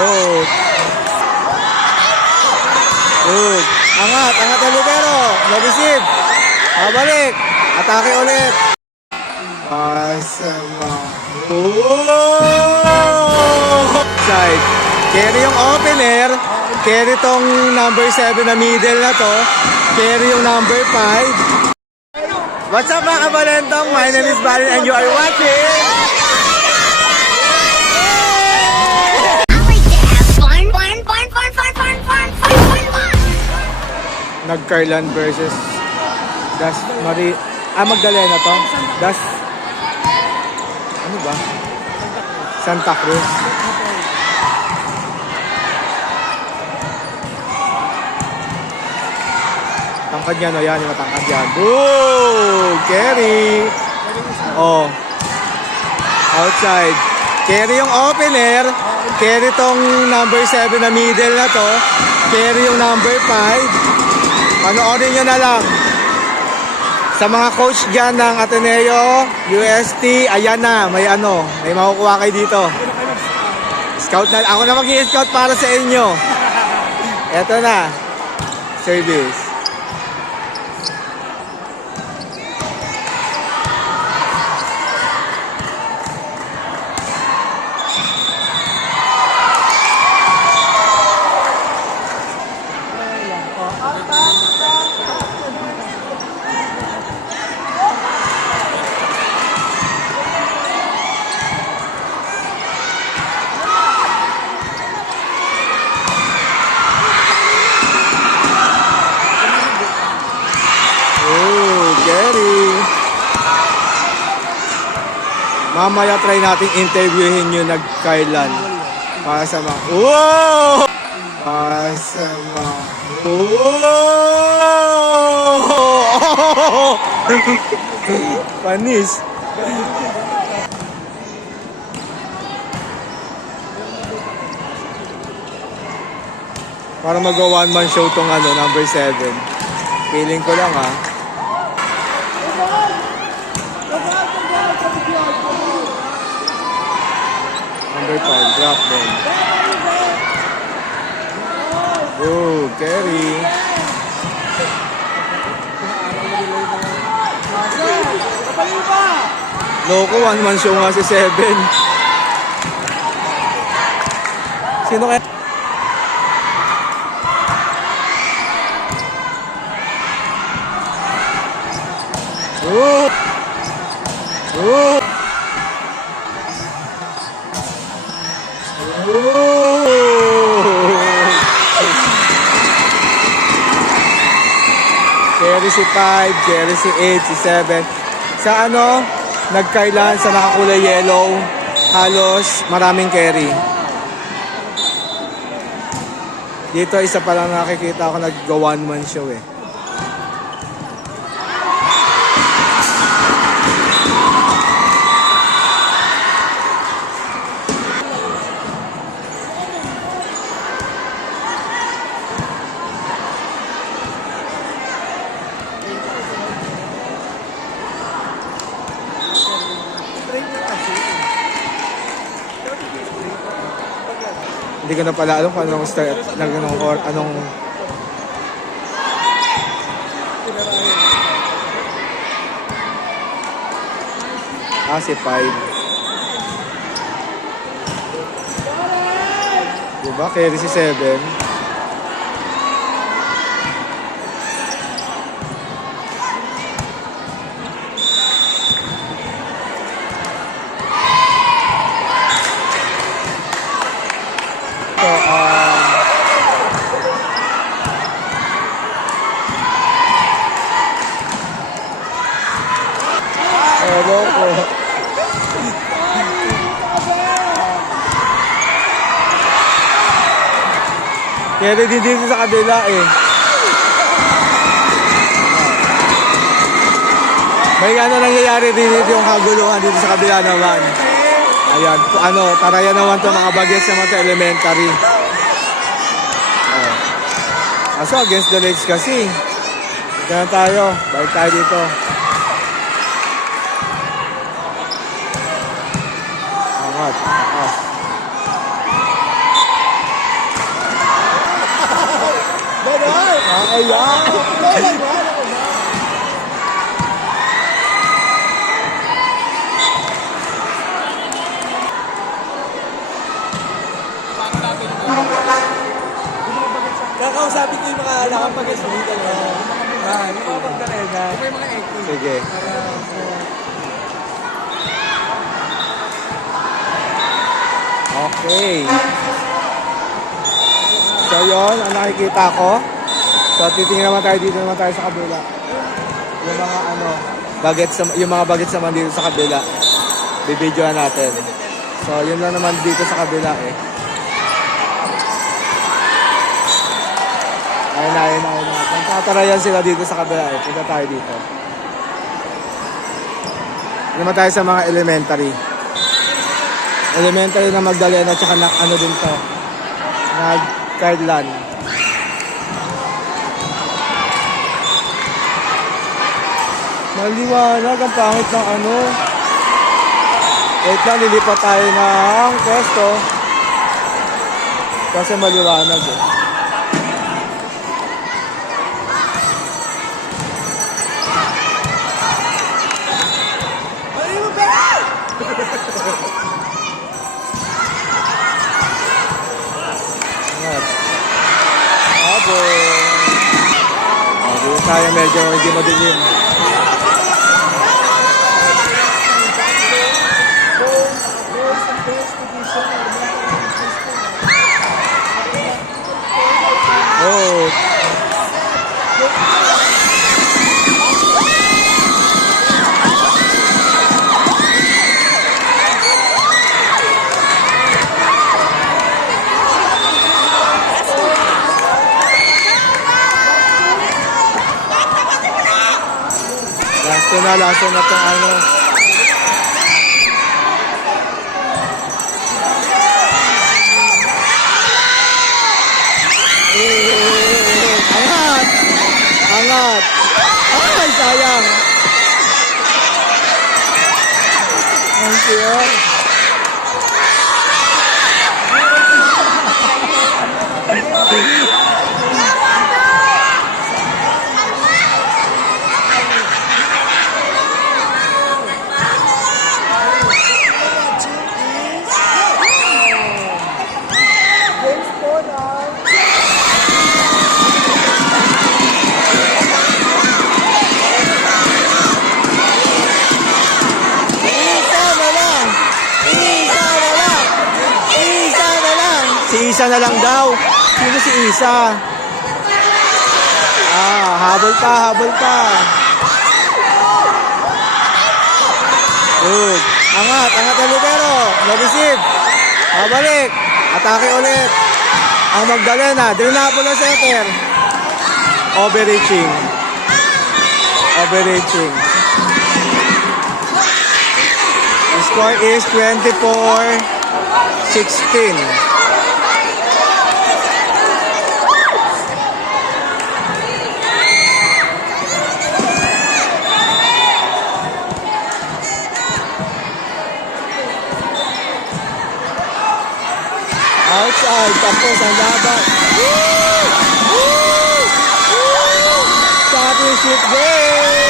Good. Good. Angat ang libero. Na-receive. Babalik. Atake ulit. Pasama. Side. Carry yung opener. Carry tong number 7 na middle na to. Carry yung number 5. What's up mga kabalentong? My name is Barin and you are watching Nag-Carlan versus Magdalena to? Ano ba? Santa Cruz. Tangkad yan, o yan, yung matangkad yan. Boom! Carry! Oh. Outside. Carry yung opener. Carry tong number 7 na middle na to. Carry yung number 5. Panoorin nyo na lang. Sa mga coach dyan ng Ateneo, UST, ayan na, may makukuha kayo dito. Scout na, ako na mag-i-scout para sa inyo. Eto na. Service. Mamaya try natin interviewin yung nag-Carlan. Para sa mga... Wow! Para sa mga... Wow! Panis. Para mag-one man show tong number 7. Feeling ko lang Number 5, drop ball. Oh, carry. Loko, one man show nga si 7. Sino kaya? Oh! Oh! Carry si 5, carry si 8, si 7. Sa nag-Carlan sa nakakulay yellow, halos maraming carry. Dito isa pa lang nakikita ako nag-one man show Hindi ko na pala alam kung anong start, anong si 5. Diba? Carry si 7. Kaya din dito sa kabila May nangyayari din dito yung kaguluhan dito sa kabila naman. Ayan, tarayan naman to mga bagets naman to elementary. Kaso against the legs kasi. Dito na tayo, balik tayo dito. Angat, Ayan. Kakausapin ko yung mga nakapag-guest dito. Yung mga pagkarena. Yung mga Sige. Okay. So yun, ang nakikita ko. So titingin naman tayo dito naman tayo sa kabila. Yung mga bagets, yung mga bagets naman dito sa kabila. Bibidyoan natin. So yun lang naman dito sa kabila eh. Ayun na. Magtatarayan sila dito sa kabila eh. Punta tayo dito. Naman tayo sa mga elementary. Elementary na Magdalena at saka ano din to. Nag-Cardland. Maliwanag ang pangit ng ano. Wait lang, lilipat tayo ng pwesto. Kasi maliwanag eh. Dito tayo medyo hindi madilim. Oh. Laso na itong ano. Angat! Angat! Ay, sayang! Thank you. Isa na lang daw. Sino si Isa? Habol pa. Good. Angat na libero. No-receive. Babalik. Atake ulit. Ang Magdalena. Drinapol na setter. Overreaching. The score is 24-16. Outside, tapos ang laban. Championship game!